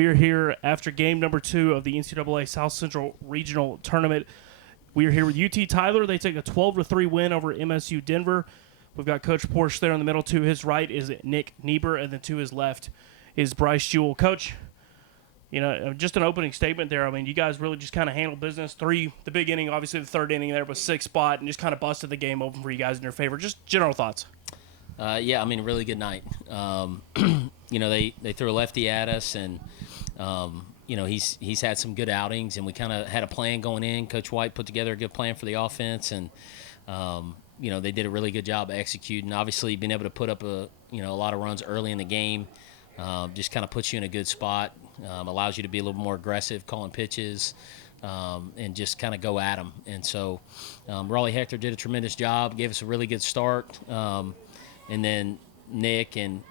We're here after game number 2 of the NCAA South Central Regional Tournament. We are here with UT Tyler. They take a 12-3 win over MSU Denver. We've got Coach Porsche there in the middle. To his right is Nick Niebuhr, and then to his left is Bryce Jewell. Coach, just an opening statement there. I mean, you guys really just kind of handled business. The big inning, obviously the third inning there was 6th spot, and just kind of busted the game open for you guys in your favor. Just general thoughts. Really good night. They threw a lefty at us, and he's had some good outings, and we kind of had a plan going in. Coach White put together a good plan for the offense, and they did a really good job of executing. Obviously, being able to put up a lot of runs early in the game just kind of puts you in a good spot. Allows you to be a little more aggressive, calling pitches, and just kind of go at them. And so Raleigh Hector did a tremendous job, gave us a really good start. And then Nick and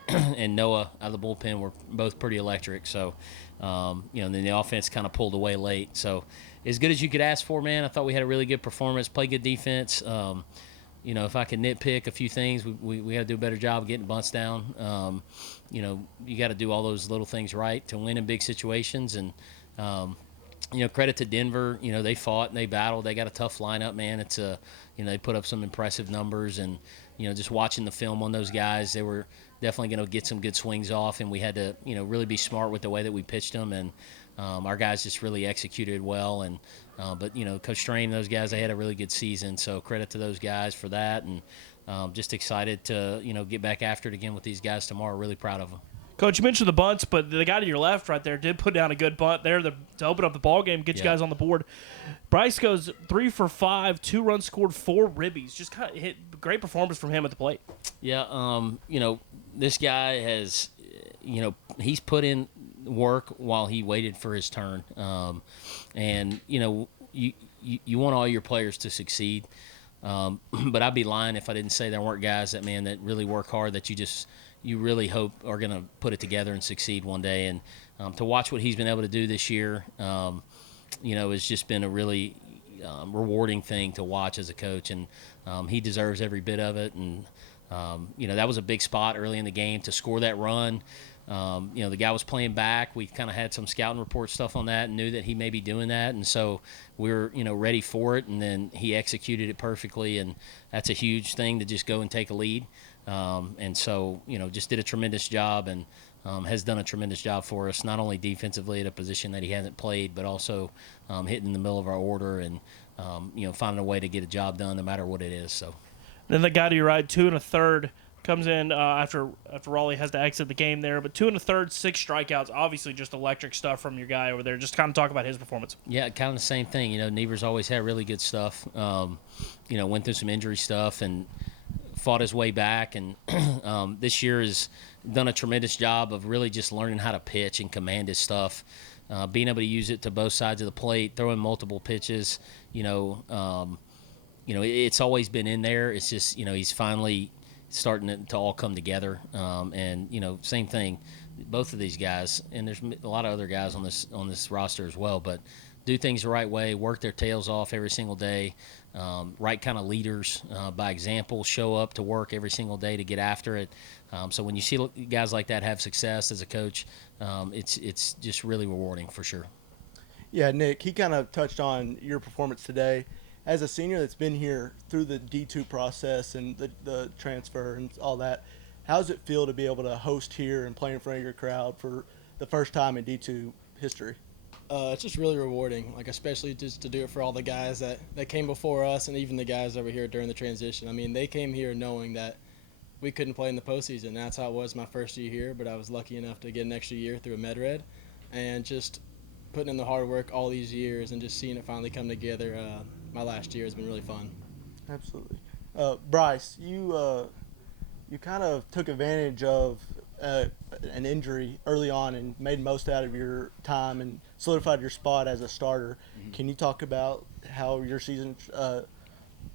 Noah out of the bullpen were both pretty electric. So, and then the offense kind of pulled away late. So, as good as you could ask for, man. I thought we had a really good performance, played good defense. If I could nitpick a few things, we got to do a better job of getting bunts down. You got to do all those little things right to win in big situations. And, credit to Denver. They fought and they battled. They got a tough lineup, man. It's they put up some impressive numbers, and just watching the film on those guys, they were definitely going to get some good swings off, and we had to really be smart with the way that we pitched them, and our guys just really executed well. And but Coach Strain and those guys, they had a really good season, so credit to those guys for that, and just excited to get back after it again with these guys tomorrow. Really proud of them. Coach, you mentioned the bunts, but the guy to your left right there did put down a good bunt there to open up the ball game, get you guys on the board. Bryce goes 3 for 5, 2 runs scored, 4 ribbies. Just kind of hit great performance from him at the plate. Yeah, this guy has, he's put in work while he waited for his turn. And you want all your players to succeed. But I'd be lying if I didn't say there weren't guys that really work hard that you really hope are going to put it together and succeed one day. And to watch what he's been able to do this year, has just been a really rewarding thing to watch as a coach. And he deserves every bit of it. And, that was a big spot early in the game to score that run. The guy was playing back. We kind of had some scouting report stuff on that and knew that he may be doing that. And so we were, ready for it. And then he executed it perfectly. And that's a huge thing to just go and take a lead. And so, just did a tremendous job and has done a tremendous job for us, not only defensively at a position that he hasn't played, but also hitting in the middle of our order and, finding a way to get a job done no matter what it is. So then the guy to your right, 2 1/3, comes in after Raleigh has to exit the game there. But 2 1/3, 6 strikeouts, obviously just electric stuff from your guy over there. Just kind of talk about his performance. Yeah, kind of the same thing. Niebuhr's always had really good stuff. Went through some injury stuff and fought his way back, and this year has done a tremendous job of really just learning how to pitch and command his stuff, being able to use it to both sides of the plate, throwing multiple pitches. It's always been in there. It's just he's finally starting to all come together. And same thing, both of these guys, and there's a lot of other guys on this roster as well, but do things the right way, work their tails off every single day. Right kind of leaders by example, show up to work every single day to get after it. So when you see guys like that have success as a coach, it's just really rewarding for sure. Yeah, Nick, he kind of touched on your performance today. As a senior that's been here through the D2 process and the transfer and all that, how does it feel to be able to host here and play in front of your crowd for the first time in D2 history? It's just really rewarding, especially just to do it for all the guys that came before us and even the guys over here during the transition. I mean, they came here knowing that we couldn't play in the postseason. That's how it was my first year here, but I was lucky enough to get an extra year through a Med-Red. And just putting in the hard work all these years and just seeing it finally come together, my last year has been really fun. Absolutely. Bryce, you kind of took advantage of an injury early on and made most out of your time and solidified your spot as a starter. Mm-hmm. Can you talk about how your season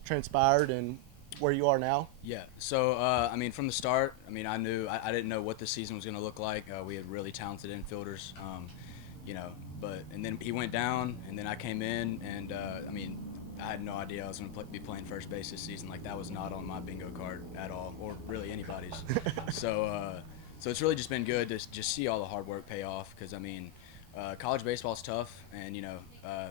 transpired and where you are now? Yeah. So, from the start, I didn't know what the season was going to look like. We had really talented infielders, and then he went down, and then I came in, and, I had no idea I was going to be playing first base this season. That was not on my bingo card at all, or really anybody's. So it's really just been good to just see all the hard work pay off because, college baseball is tough, and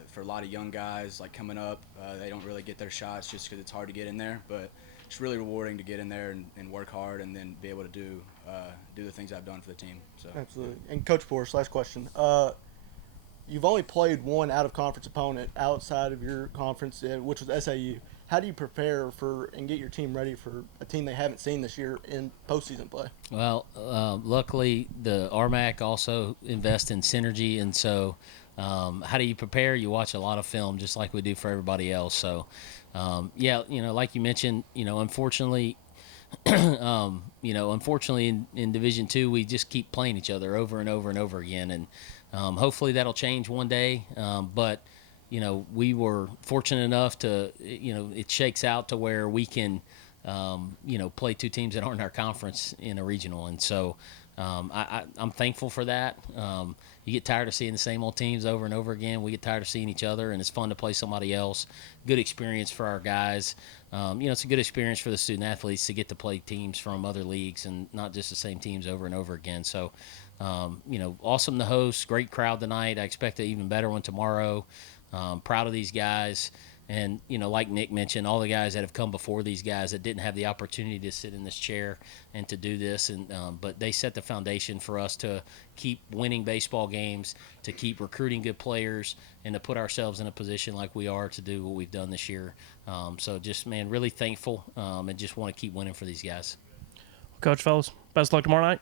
for a lot of young guys like coming up, they don't really get their shots just because it's hard to get in there. But it's really rewarding to get in there and work hard, and then be able to do the things I've done for the team. So Absolutely. And Coach Porsche, last question. You've only played one out-of-conference opponent outside of your conference, which was SAU. How do you prepare for and get your team ready for a team they haven't seen this year in postseason play? Well, luckily the RMAC also invests in synergy, and so how do you prepare? You watch a lot of film, just like we do for everybody else. So, like you mentioned, unfortunately, unfortunately in Division II, we just keep playing each other over and over and over again, and hopefully that'll change one day. But we were fortunate enough to, it shakes out to where we can, play two teams that aren't in our conference in a regional. And so I'm thankful for that. You get tired of seeing the same old teams over and over again. We get tired of seeing each other, and it's fun to play somebody else. Good experience for our guys. It's a good experience for the student athletes to get to play teams from other leagues and not just the same teams over and over again. So, awesome to host. Great crowd tonight. I expect an even better one tomorrow. Proud of these guys. And, like Nick mentioned, all the guys that have come before these guys that didn't have the opportunity to sit in this chair and to do this. But they set the foundation for us to keep winning baseball games, to keep recruiting good players, and to put ourselves in a position like we are to do what we've done this year. So just, man, really thankful and just want to keep winning for these guys. Coach, fellas, best of luck tomorrow night.